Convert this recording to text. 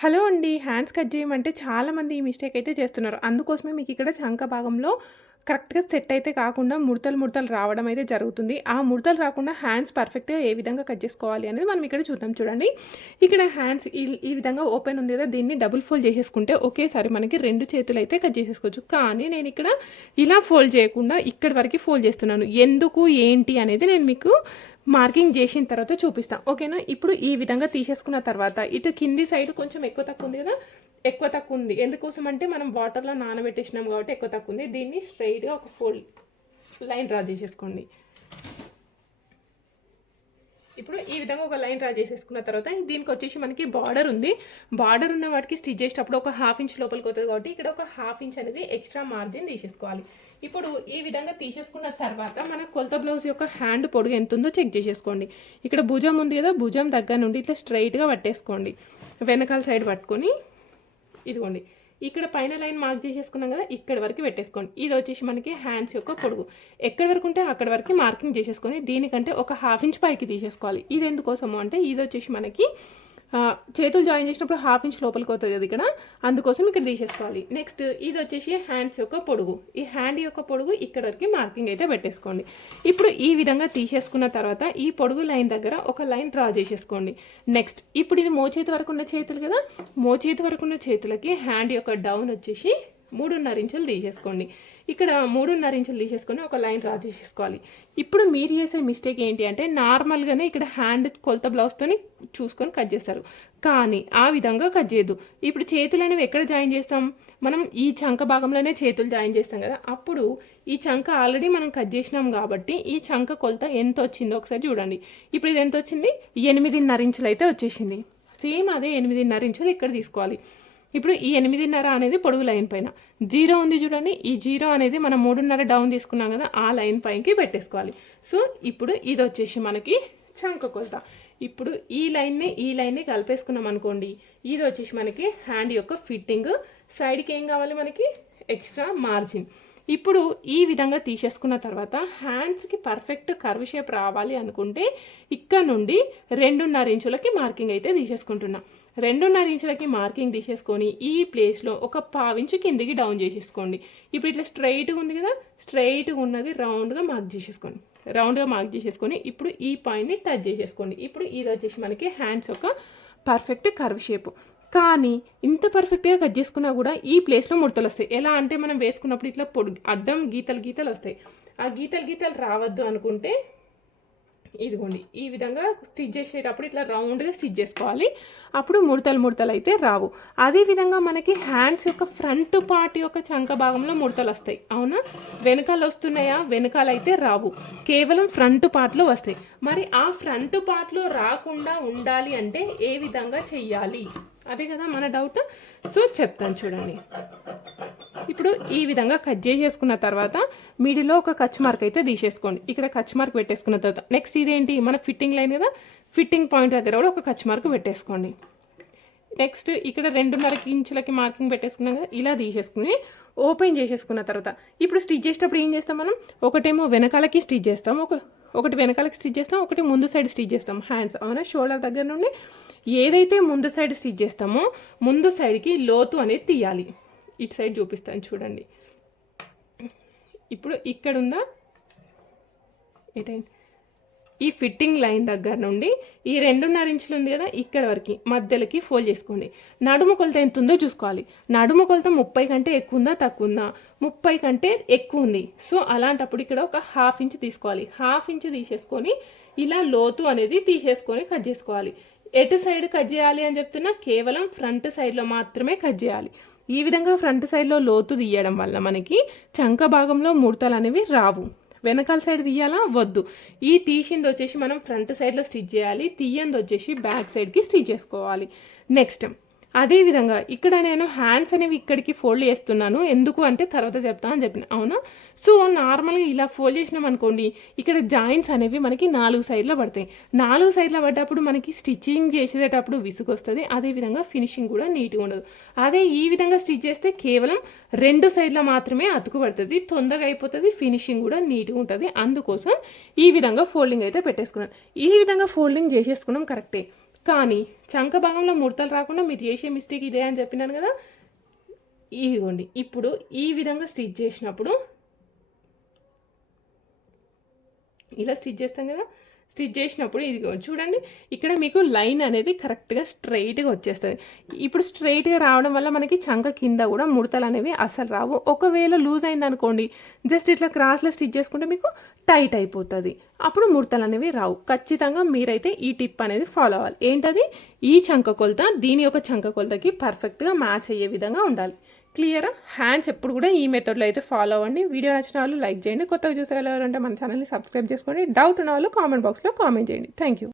Hello అండి. Hands cut చేయమంటే చాలామంది ఈ మిస్టేక్ అయితే చేస్తున్నారు. అందుకోసమే మీకు ఇక్కడ చంక భాగంలో కరెక్ట్‌గా సెట్ అయితే కాకుండా ముడతలు, ముడతలు రావడం అయితే జరుగుతుంది. ఆ ముడతలు రాకుండా హ్యాండ్స్ పర్ఫెక్ట్‌గా ఏ విధంగా కట్ చేసుకోవాలి అనేది మనం ఇక్కడ చూద్దాం చూడండి. ఇక్కడ హ్యాండ్స్ ఈ ఈ విధంగా ఓపెన్ ఉంది కదా! దీన్ని డబుల్ ఫోల్డ్ చేసేసుకుంటే ఒకేసారి మనకి 2 చేతులైతే కట్ చేసేసుకోవచ్చు. కానీ నేను ఇక్కడ ఇలా ఫోల్డ్ చేయకుండా ఇక్కడి వరకు ఫోల్డ్ చేస్తున్నాను. ఎందుకు, ఏంటి అనేది నేను మీకు మార్కింగ్ చేసిన తర్వాత చూపిస్తాం ఓకేనా? ఇప్పుడు ఈ విధంగా తీసేసుకున్న తర్వాత ఇటు కింది సైడ్ కొంచెం ఎక్కువ తక్కువ ఉంది కదా! ఎక్కువ తక్కువ ఉంది. ఎందుకోసం అంటే మనం వాటర్‌లో నానబెట్టేసినాం కాబట్టి ఎక్కువ తక్కువ ఉంది. దీన్ని స్ట్రెయిట్‌గా ఒక ఫోల్డ్ లైన్ డ్రా చేసేసుకోండి. ఇప్పుడు ఈ విధంగా ఒక లైన్ డ్రా చేసేసుకున్న తర్వాత దీనికి వచ్చేసి మనకి బార్డర్ ఉంది. బార్డర్ ఉన్న వాటికి స్టిచ్ చేసేటప్పుడు ఒక హాఫ్ ఇంచ్ లోపలికి అవుతుంది కాబట్టి ఇక్కడ ఒక హాఫ్ ఇంచ్ అనేది ఎక్స్ట్రా మార్జిన్ తీసేసుకోవాలి. ఇప్పుడు ఈ విధంగా తీసేసుకున్న తర్వాత మన కొలత బ్లౌజ్ యొక్క హ్యాండ్ పొడుగు ఎంత ఉందో చెక్ చేసేసుకోండి. ఇక్కడ భుజం ఉంది కదా! భుజం దగ్గర నుండి ఇట్లా స్ట్రెయిట్‌గా పట్టేసుకోండి. వెనకాల సైడ్ పట్టుకొని ఇదిగోండి. ఇక్కడ పైన లైన్ మార్క్ చేసేసుకున్నాం కదా! ఇక్కడ వరకు పెట్టేసుకోండి. ఇది వచ్చేసి మనకి హ్యాండ్స్ యొక్క పొడుగు. ఎక్కడి వరకు ఉంటే అక్కడ వరకు మార్కింగ్ చేసేసుకొని దీనికంటే ఒక హాఫ్ ఇంచ్ పైకి తీసేసుకోవాలి. ఇది ఎందుకోసము అంటే ఇది వచ్చేసి మనకి చేతులు జాయిన్ చేసినప్పుడు హాఫ్ ఇంచ్ లోపలికి అవుతుంది కదా! ఇక్కడ అందుకోసం ఇక్కడ తీసేసుకోవాలి. నెక్స్ట్ ఇది వచ్చేసి హ్యాండ్స్ యొక్క పొడుగు. ఈ హ్యాండ్ యొక్క పొడుగు ఇక్కడ వరకు మార్కింగ్ అయితే పెట్టేసుకోండి. ఇప్పుడు ఈ విధంగా తీసేసుకున్న తర్వాత ఈ పొడుగు లైన్ దగ్గర ఒక లైన్ డ్రా చేసేసుకోండి. నెక్స్ట్ ఇప్పుడు ఇది మోచేతి వరకు ఉన్న చేతులు కదా! మోచేతి వరకు ఉన్న చేతులకి హ్యాండ్ యొక్క డౌన్ వచ్చేసి 3.5 ఇంచులు తీసేసుకోండి. ఇక్కడ 3.5 ఇంచులు తీసేసుకొని ఒక లైన్ డ్రా చేసేసుకోవాలి. ఇప్పుడు మీరు చేసే మిస్టేక్ ఏంటి అంటే నార్మల్‌గానే ఇక్కడ హ్యాండ్ కొలత బ్లౌజ్‌తోని చూసుకొని కట్ చేస్తారు. కానీ ఆ విధంగా కట్ చేయదు ఇప్పుడు చేతులు అనేవి ఎక్కడ జాయిన్ చేస్తాం? మనం ఈ చంక భాగంలోనే చేతులు జాయిన్ చేస్తాం కదా! అప్పుడు ఈ చంక ఆల్రెడీ మనం కట్ చేసినాం కాబట్టి ఈ చంక కొలత ఎంత వచ్చిందో ఒకసారి చూడండి. ఇప్పుడు ఇది ఎంత వచ్చింది? 8.5 ఇంచులు అయితే వచ్చేసింది. సేమ్ అదే 8.5 ఇంచులు ఇక్కడ తీసుకోవాలి. ఇప్పుడు ఈ 8.5 అనేది పొడుగు లైన్ పైన. జీరో ఉంది చూడండి. ఈ జీరో అనేది మనం 3.5 డౌన్ తీసుకున్నాం కదా! ఆ లైన్ పైకి పెట్టేసుకోవాలి. సో ఇప్పుడు ఇది వచ్చేసి మనకి చంక కొలత. ఇప్పుడు ఈ లైన్‌ని, ఈ లైన్‌ని కలిపేసుకున్నాం అనుకోండి. ఇది వచ్చేసి మనకి హ్యాండ్ యొక్క ఫిట్టింగ్. సైడ్‌కి ఏం కావాలి మనకి? Extra margin. ఇప్పుడు ఈ విధంగా తీసేసుకున్న తర్వాత హ్యాండ్స్‌కి పర్ఫెక్ట్ కర్వ్ షేప్ రావాలి అనుకుంటే ఇక్కడ నుండి 2.5 ఇంచులకి మార్కింగ్ అయితే తీసేసుకుంటున్నాం 2.5 ఇంచులకి మార్కింగ్ తీసేసుకొని ఈ ప్లేస్‌లో ఒక పావించు కిందికి డౌన్ చేసేసుకోండి. ఇప్పుడు ఇట్లా స్ట్రెయిట్‌గా ఉంది కదా! స్ట్రెయిట్‌గా ఉన్నది రౌండ్‌గా మార్క్ చేసేసుకోండి. రౌండ్‌గా మార్క్ చేసేసుకొని ఇప్పుడు ఈ పాయింట్‌ని టచ్ చేసేసుకోండి. ఇప్పుడు ఇది వచ్చేసి మనకి హ్యాండ్స్ ఒక పర్ఫెక్ట్ కర్వ్ షేప్. కానీ ఇంత పర్ఫెక్ట్‌గా కట్ చేసుకున్నా కూడా ఈ ప్లేస్‌లో ముడతలు వస్తాయి ఎలా అంటే మనం వేసుకున్నప్పుడు ఇట్లా పొడి అడ్డం గీతలు గీతలు వస్తాయి. ఆ గీతలు గీతలు రావద్దు అనుకుంటే ఇదిగోండి. ఈ విధంగా స్టిచ్ చేసేటప్పుడు ఇట్లా రౌండ్‌గా స్టిచ్ చేసుకోవాలి. అప్పుడు ముడతలు ముడతలు అయితే రావు. అదే విధంగా మనకి హ్యాండ్స్ యొక్క ఫ్రంట్ పార్ట్ యొక్క చంక భాగంలో ముడతలు వస్తాయి. అవునా? వెనకాల వస్తున్నాయా? వెనకాల అయితే రావు. కేవలం ఫ్రంట్ పార్ట్‌లో వస్తాయి. మరి ఆ ఫ్రంట్ పార్ట్‌లో రాకుండా ఉండాలి అంటే ఏ విధంగా చెయ్యాలి? అదే కదా మన డౌట్. సో చెప్తాను చూడండి. ఇప్పుడు ఈ విధంగా కట్ చేసేసుకున్న తర్వాత మిడిలో ఒక కచ్ మార్క్ అయితే తీసేసుకోండి. ఇక్కడ కచ్ మార్క్ పెట్టేసుకున్న తర్వాత నెక్స్ట్ ఇదేంటి మన ఫిట్టింగ్ లైన్ కదా! ఫిట్టింగ్ పాయింట్ దగ్గర కూడా ఒక కచ్ మార్క్ పెట్టేసుకోండి. నెక్స్ట్ ఇక్కడ 2.5 ఇంచులకి మార్కింగ్ పెట్టేసుకున్నాం కదా! ఇలా తీసేసుకుని ఓపెన్ చేసేసుకున్న తర్వాత ఇప్పుడు స్టిచ్ చేసేటప్పుడు ఏం చేస్తాం మనం? ఒకటేమో వెనకాలకి స్టిచ్ చేస్తాం. ఒక ఒకటి వెనకాలకి స్టిచ్ చేస్తాం. ఒకటి ముందు సైడ్ స్టిచ్ చేస్తాం హ్యాండ్స్. అవునా? షోల్డర్ దగ్గర నుండి ఏదైతే ముందు సైడ్ స్టిచ్ చేస్తామో ముందు సైడ్‌కి లోతు అనేది తీయాలి. ఇటు సైడ్ చూపిస్తాను చూడండి. ఇప్పుడు ఇక్కడుందా? ఎటైంది? ఈ ఫిట్టింగ్ లైన్ దగ్గర నుండి ఈ 2.5 ఇంచులు ఉంది కదా! ఇక్కడ వరకు మధ్యలోకి ఫోల్డ్ చేసుకోండి. నడుము కొలత ఎంత ఉందో చూసుకోవాలి. నడుము కొలత 30 కంటే ఎక్కువ ఉందా? తక్కువ ఉందా? 30 కంటే ఎక్కువ ఉంది. సో అలాంటప్పుడు ఇక్కడ ఒక హాఫ్ ఇంచ్ తీసుకోవాలి. హాఫ్ ఇంచ్ తీసేసుకొని ఇలా లోతు అనేది తీసేసుకొని కట్ చేసుకోవాలి. ఎటు సైడ్ కట్ చేయాలి అని చెప్తున్నా? కేవలం ఫ్రంట్ సైడ్‌లో మాత్రమే కట్ చేయాలి. ఈ విధంగా ఫ్రంట్ సైడ్‌లో లోతు తీయడం వల్ల మనకి చంక భాగంలో ముడతలు అనేవి రావు. వెనకాల సైడ్ తీయాలా? వద్దు. ఈ తీసింది వచ్చేసి మనం ఫ్రంట్ సైడ్‌లో స్టిచ్ చేయాలి. తీయంది వచ్చేసి బ్యాక్ సైడ్‌కి స్టిచ్ చేసుకోవాలి. నెక్స్ట్ అదే విధంగా ఇక్కడ నేను హ్యాండ్స్ అనేవి ఇక్కడికి ఫోల్డ్ చేస్తున్నాను. ఎందుకు అంటే తర్వాత చెప్తా అని చెప్పిన. అవునా? సో నార్మల్‌గా ఇలా ఫోల్డ్ చేసినాం అనుకోండి. ఇక్కడ జాయింట్స్ అనేవి మనకి నాలుగు సైడ్‌లో పడతాయి. నాలుగు సైడ్‌లో పడ్డప్పుడు మనకి స్టిచ్చింగ్ చేసేటప్పుడు విసుగు అదే విధంగా ఫినిషింగ్ కూడా నీట్‌గా ఉండదు. అదే ఈ విధంగా స్టిచ్ చేస్తే కేవలం రెండు సైడ్‌లో మాత్రమే అతుకు పడుతుంది తొందరగా అయిపోతుంది ఫినిషింగ్ కూడా నీట్‌గా ఉంటుంది అందుకోసం ఈ విధంగా ఫోల్డింగ్ అయితే పెట్టేసుకున్నాను. ఈ విధంగా ఫోల్డింగ్ చేసేసుకున్నాం కరెక్టే. కానీ చంక భాగంలో ముడతలు రాకుండా మీరు చేసే మిస్టేక్ ఇదే అని చెప్పినాను కదా? ఇదిగోండి ఇప్పుడు ఈ విధంగా స్టిచ్ చేసినప్పుడు ఇలా స్టిచ్ చేస్తాం కదా? స్టిచ్ చేసినప్పుడు ఇది చూడండి ఇక్కడ మీకు లైన్ అనేది కరెక్ట్గా స్ట్రైట్గా వచ్చేస్తుంది. ఇప్పుడు స్ట్రైట్గా రావడం వల్ల మనకి చంక కింద కూడా ముడతలు అనేవి అసలు రావు. ఒకవేళ లూజ్ అయింది అనుకోండి జస్ట్ ఇట్లా క్రాస్లో స్టిచ్ చేసుకుంటే మీకు టైట్ అయిపోతుంది. అప్పుడు ముడతలు అనేవి రావు. ఖచ్చితంగా మీరైతే ఈ టిప్ అనేది ఫాలో అవ్వాలి. ఏంటది? ఈ చంక కొలత దీని యొక్క చంక కొలతకి పర్ఫెక్ట్గా మ్యాచ్ అయ్యే విధంగా ఉండాలి. క్లియరా హ్యాండ్స్ ఎప్పుడు కూడా ఈ మెథడ్లో అయితే ఫాలో అవ్వండి. వీడియో నచ్చిన వాళ్ళు లైక్ చేయండి. కొత్తగా చూసే వాళ్ళు ఎవరంటే మన ఛానల్ని సబ్స్క్రైబ్ చేసుకోండి. డౌట్ ఉన్న వాళ్ళు కామెంట్ బాక్స్లో కామెంట్ చేయండి. Thank you